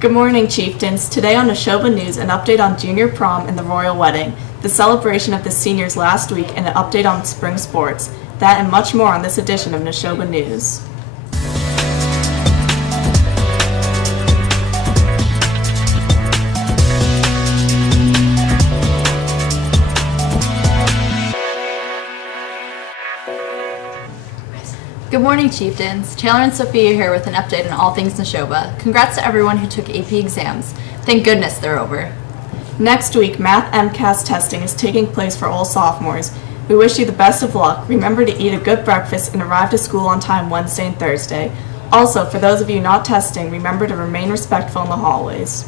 Good morning, Chieftains. Today on Neshoba News, an update on junior prom and the royal wedding, the celebration of the seniors last week, and an update on spring sports. That and much more on this edition of Neshoba News. Good morning, Chieftains. Taylor and Sophia here with an update on all things Neshoba. Congrats to everyone who took AP exams. Thank goodness they're over. Next week, Math MCAS testing is taking place for all sophomores. We wish you the best of luck. Remember to eat a good breakfast and arrive to school on time Wednesday and Thursday. Also, for those of you not testing, remember to remain respectful in the hallways.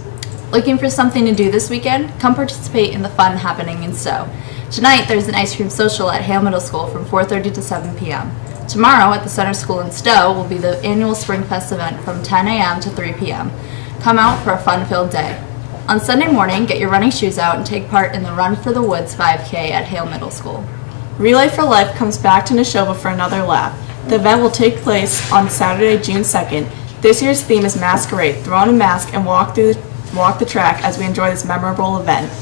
Looking for something to do this weekend? Come participate in the fun happening in Stowe. Tonight, there's an ice cream social at Hale Middle School from 4:30 to 7 p.m. Tomorrow at the Center School in Stowe will be the annual Spring Fest event from 10 a.m. to 3 p.m. Come out for a fun-filled day. On Sunday morning, get your running shoes out and take part in the Run for the Woods 5K at Hale Middle School. Relay for Life comes back to Neshoba for another lap. The event will take place on Saturday, June 2nd. This year's theme is Masquerade. Throw on a mask and walk the track as we enjoy this memorable event.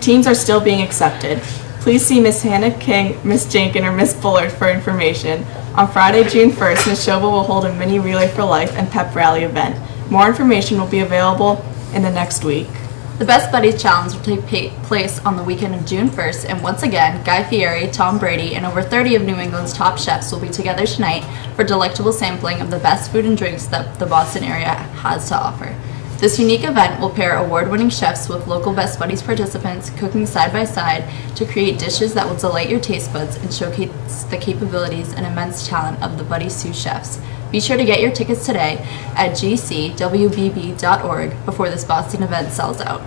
Teams are still being accepted. Please see Miss Hannah King, Miss Jenkins, or Miss Bullard for information. On Friday, June 1st, Neshoba will hold a mini Relay for Life and pep rally event. More information will be available in the next week. The Best Buddies Challenge will take place on the weekend of June 1st, and once again, Guy Fieri, Tom Brady, and over 30 of New England's top chefs will be together tonight for delectable sampling of the best food and drinks that the Boston area has to offer. This unique event will pair award-winning chefs with local Best Buddies participants cooking side by side to create dishes that will delight your taste buds and showcase the capabilities and immense talent of the Buddy Sous chefs. Be sure to get your tickets today at gcwbb.org before this Boston event sells out.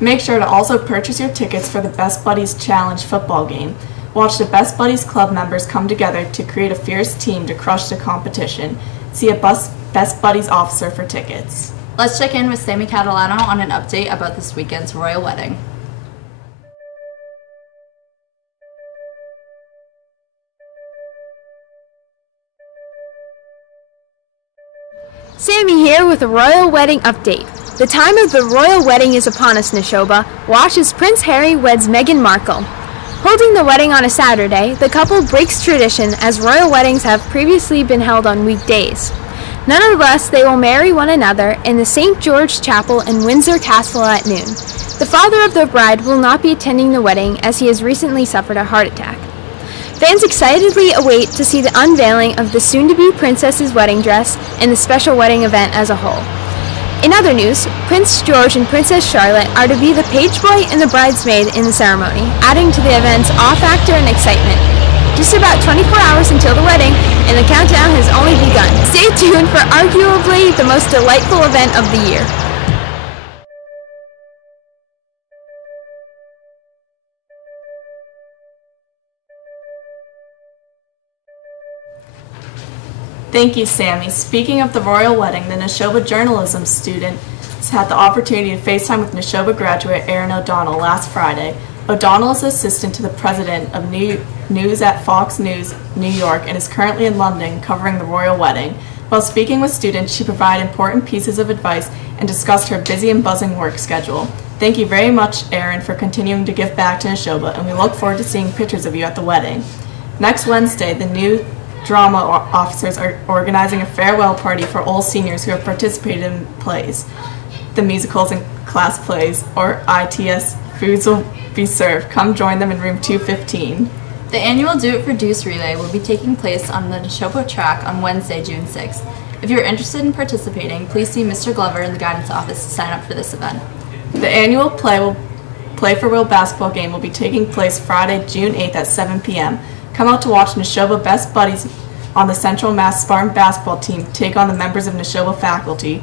Make sure to also purchase your tickets for the Best Buddies Challenge football game. Watch the Best Buddies Club members come together to create a fierce team to crush the competition. See a Best Buddies officer for tickets. Let's check in with Sammy Catalano on an update about this weekend's royal wedding. Sammy here with a royal wedding update. The time of the royal wedding is upon us, Neshoba. Watch as Prince Harry weds Meghan Markle. Holding the wedding on a Saturday, the couple breaks tradition as royal weddings have previously been held on weekdays. Nonetheless, they will marry one another in the St. George Chapel in Windsor Castle at noon. The father of the bride will not be attending the wedding as he has recently suffered a heart attack. Fans excitedly await to see the unveiling of the soon-to-be princess's wedding dress and the special wedding event as a whole. In other news, Prince George and Princess Charlotte are to be the page boy and the bridesmaid in the ceremony, adding to the event's awe factor and excitement. Just about 24 hours until the wedding, and the countdown has only begun. Stay tuned for arguably the most delightful event of the year. Thank you, Sammy. Speaking of the royal wedding, the Neshoba journalism students had the opportunity to FaceTime with Neshoba graduate Aaron O'Donnell last Friday. O'Donnell is assistant to the president of News at Fox News, New York, and is currently in London covering the royal wedding. While speaking with students, she provided important pieces of advice and discussed her busy and buzzing work schedule. Thank you very much, Aaron, for continuing to give back to Neshoba, and we look forward to seeing pictures of you at the wedding. Next Wednesday, the new drama officers are organizing a farewell party for all seniors who have participated in plays. The musicals and class plays, or ITS. Foods will be served. Come join them in room 215. The annual Do It for Deuce Relay will be taking place on the Neshoba track on Wednesday, June 6th. If you're interested in participating, please see Mr. Glover in the guidance office to sign up for this event. The annual Play for Real basketball game will be taking place Friday, June 8th at 7 p.m. Come out to watch Neshoba Best Buddies on the Central Mass Spartan basketball team take on the members of Neshoba faculty.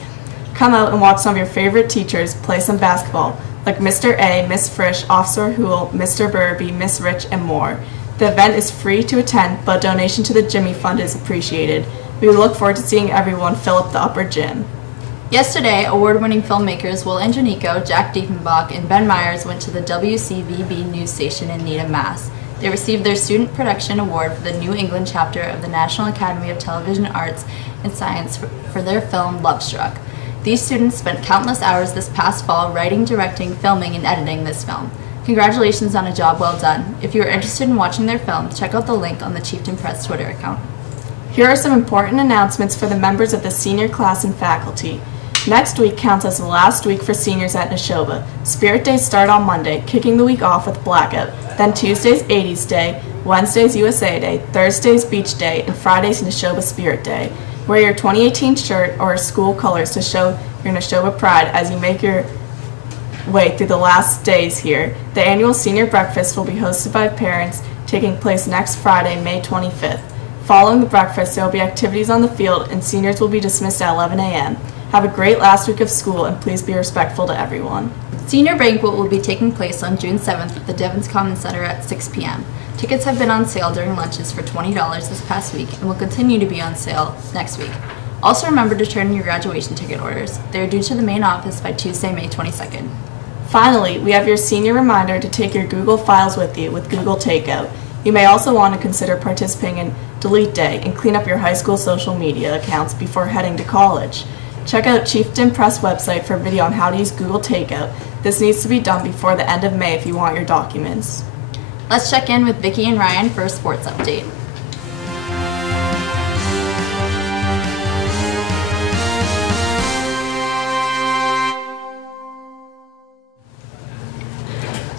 Come out and watch some of your favorite teachers play some basketball, like Mr. A, Miss Frisch, Officer Hool, Mr. Burby, Miss Rich, and more. The event is free to attend, but donation to the Jimmy Fund is appreciated. We look forward to seeing everyone fill up the upper gym. Yesterday, award-winning filmmakers Will Angenico, Jack Diefenbach, and Ben Myers went to the WCVB news station in Needham, Mass. They received their Student Production Award for the New England chapter of the National Academy of Television Arts and Science for their film Love Struck. These students spent countless hours this past fall writing, directing, filming, and editing this film. Congratulations on a job well done. If you are interested in watching their film, check out the link on the Chieftain Press Twitter account. Here are some important announcements for the members of the senior class and faculty. Next week counts as the last week for seniors at Neshoba. Spirit Days start on Monday, kicking the week off with Blackout. Then Tuesday's 80s Day, Wednesday's USA Day, Thursday's Beach Day, and Friday's Neshoba Spirit Day. Wear your 2018 shirt or school colors to show your Neshoba pride as you make your way through the last days here. The annual senior breakfast will be hosted by parents, taking place next Friday, May 25th. Following the breakfast, there will be activities on the field and seniors will be dismissed at 11 a.m. Have a great last week of school and please be respectful to everyone. Senior Banquet will be taking place on June 7th at the Devens Common Center at 6 p.m. Tickets have been on sale during lunches for $20 this past week and will continue to be on sale next week. Also remember to turn in your graduation ticket orders. They are due to the main office by Tuesday, May 22nd. Finally, we have your senior reminder to take your Google Files with you with Google Takeout. You may also want to consider participating in Delete Day and clean up your high school social media accounts before heading to college. Check out Chieftain Press website for a video on how to use Google Takeout. This needs to be done before the end of May if you want your documents. Let's check in with Vicki and Ryan for a sports update.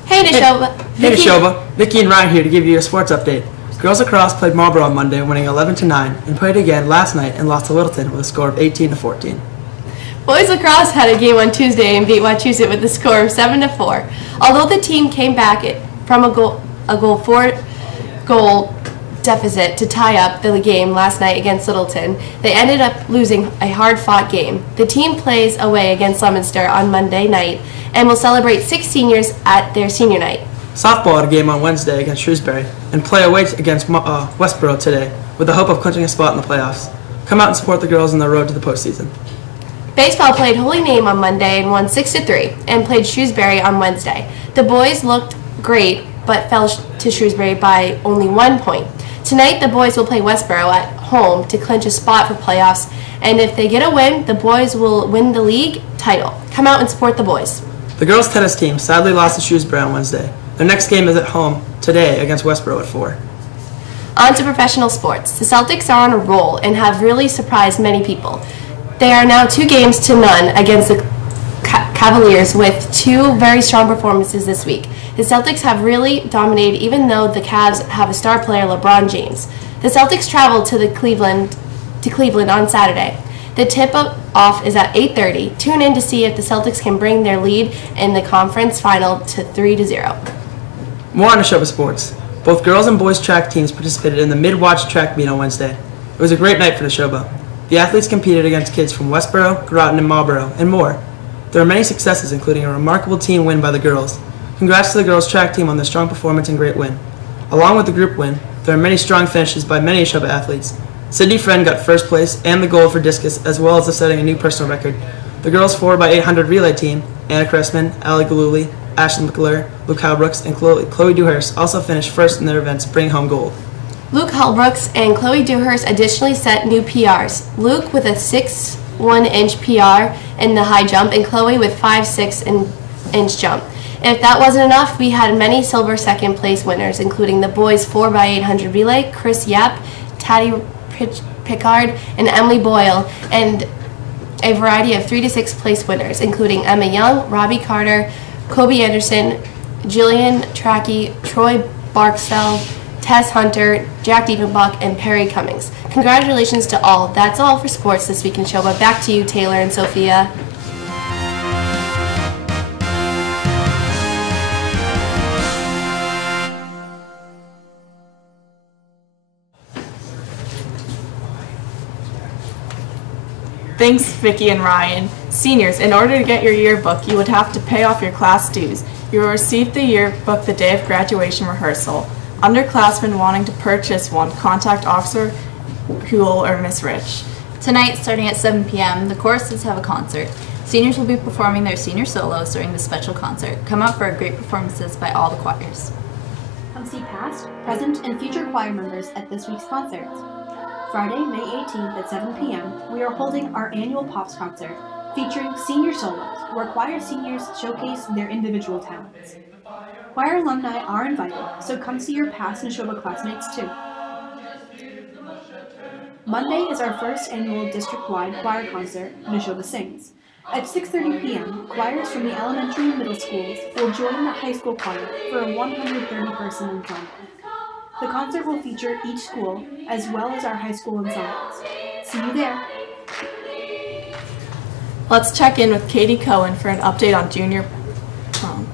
Hey Neshoba. Hey Neshoba, Vicki and Ryan here to give you a sports update. Girls lacrosse played Marlborough on Monday, winning 11-9, and played again last night and lost to Littleton with a score of 18-14. Boys lacrosse had a game on Tuesday and beat Wachusett with a score of 7-4. Although the team came back from a 4-goal deficit to tie up the game last night against Littleton, they ended up losing a hard-fought game. The team plays away against Leominster on Monday night and will celebrate 6 seniors at their senior night. Softball had a game on Wednesday against Shrewsbury, and play away against Westboro today, with the hope of clinching a spot in the playoffs. Come out and support the girls on their road to the postseason. Baseball played Holy Name on Monday and won 6-3, and played Shrewsbury on Wednesday. The boys looked great, but fell to Shrewsbury by only 1 point. Tonight, the boys will play Westboro at home to clinch a spot for playoffs, and if they get a win, the boys will win the league title. Come out and support the boys. The girls' tennis team sadly lost to Shrewsbury on Wednesday. Their next game is at home today against Westboro at 4. On to professional sports. The Celtics are on a roll and have really surprised many people. They are now 2-0 against the Cavaliers with 2 very strong performances this week. The Celtics have really dominated even though the Cavs have a star player, LeBron James. The Celtics travel to Cleveland on Saturday. The tip-off is at 8:30. Tune in to see if the Celtics can bring their lead in the conference final to 3-0. More on Neshoba sports. Both girls and boys track teams participated in the Mid-Watch track meet on Wednesday. It was a great night for Neshoba. The athletes competed against kids from Westboro, Groton, and Marlborough, and more. There were many successes, including a remarkable team win by the girls. Congrats to the girls track team on their strong performance and great win. Along with the group win, there are many strong finishes by many Neshoba athletes. Sydney Friend got first place and the gold for discus, as well as setting a new personal record. The girls 4x800 relay team, Anna Cressman, Allie Galuli, Ashley McClure, Luke Halbrooks, and Chloe Dewhurst also finished first in their events, bringing home gold. Luke Halbrooks and Chloe Dewhurst additionally set new PRs. Luke with a 6'1" PR in the high jump, and Chloe with 5'6" jump. If that wasn't enough, we had many silver second place winners, including the boys 4x800 relay, Chris Yap, Taddy Pickard, and Emily Boyle, and a variety of 3 to 6 place winners, including Emma Young, Robbie Carter, Kobe Anderson, Jillian Trackey, Troy Barksfeld, Tess Hunter, Jack Diepenbach, and Perry Cummings. Congratulations to all. That's all for sports this week in Neshoba. Back to you, Taylor and Sophia. Thanks, Vicki and Ryan. Seniors, in order to get your yearbook, you would have to pay off your class dues. You will receive the yearbook the day of graduation rehearsal. Underclassmen wanting to purchase one, contact Officer Huel or Miss Rich. Tonight, starting at 7 p.m., the choruses have a concert. Seniors will be performing their senior solos during this special concert. Come out for great performances by all the choirs. Come see past, present, and future choir members at this week's concerts. Friday, May 18th at 7 p.m., we are holding our annual Pops concert. featuring senior solos, where choir seniors showcase their individual talents. Choir alumni are invited, so come see your past Neshoba classmates too. Monday is our first annual district-wide choir concert, Neshoba Sings. At 6:30 p.m., choirs from the elementary and middle schools will join the high school choir for a 130-person ensemble. The concert will feature each school, as well as our high school ensembles. See you there! Let's check in with Katie Cohen for an update on junior prom.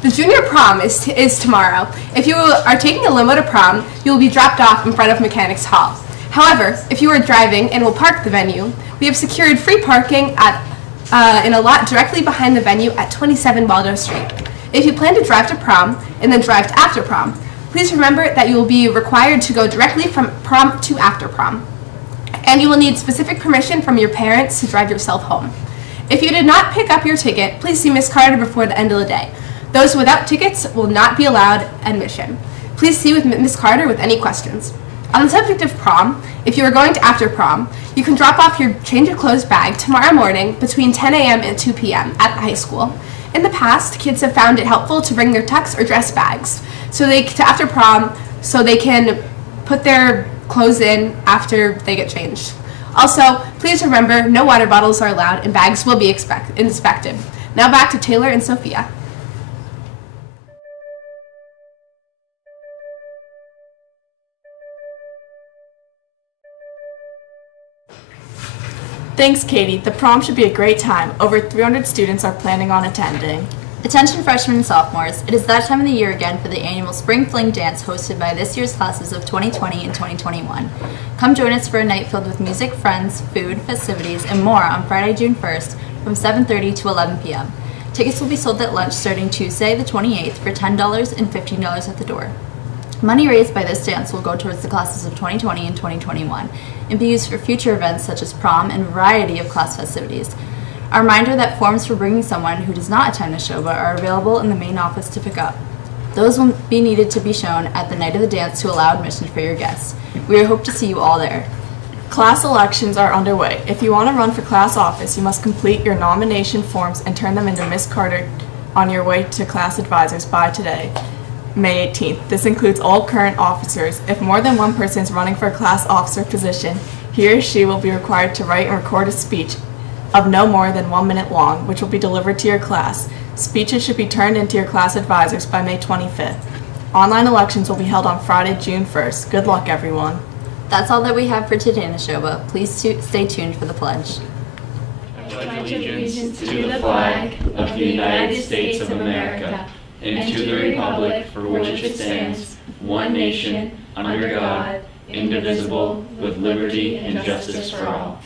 The junior prom is tomorrow. If you are taking a limo to prom, you will be dropped off in front of Mechanics Hall. However, if you are driving and will park the venue, we have secured free parking in a lot directly behind the venue at 27 Waldo Street. If you plan to drive to prom and then drive to after prom, please remember that you will be required to go directly from prom to after prom. And you will need specific permission from your parents to drive yourself home. If you did not pick up your ticket, please see Ms. Carter before the end of the day. Those without tickets will not be allowed admission. Please see with Ms. Carter with any questions. On the subject of prom, if you are going to after prom, you can drop off your change of clothes bag tomorrow morning between 10 a.m. and 2 p.m. at the high school. In the past, kids have found it helpful to bring their tux or dress bags to after prom so they can put their clothes in after they get changed. Also, please remember no water bottles are allowed and bags will be inspected. Now back to Taylor and Sophia. Thanks, Katie. The prom should be a great time. Over 300 students are planning on attending. Attention freshmen and sophomores, it is that time of the year again for the annual Spring Fling Dance hosted by this year's classes of 2020 and 2021. Come join us for a night filled with music, friends, food, festivities, and more on Friday, June 1st from 7:30 to 11 p.m. Tickets will be sold at lunch starting Tuesday the 28th for $10 and $15 at the door. Money raised by this dance will go towards the classes of 2020 and 2021 and be used for future events such as prom and a variety of class festivities. A reminder that forms for bringing someone who does not attend Neshoba are available in the main office to pick up. Those will be needed to be shown at the night of the dance to allow admission for your guests. We hope to see you all there. Class elections are underway. If you want to run for class office, you must complete your nomination forms and turn them into Ms. Carter on your way to class advisors by today, May 18th. This includes all current officers. If more than one person is running for a class officer position, he or she will be required to write and record a speech of no more than 1 minute long, which will be delivered to your class. Speeches should be turned into your class advisors by May 25th. Online elections will be held on Friday, June 1st. Good luck, everyone. That's all that we have for today, Neshoba. Please stay tuned for the pledge. I pledge allegiance to the flag of the United States of America and to the republic for which it stands, one nation, under God, indivisible, with liberty and justice for all.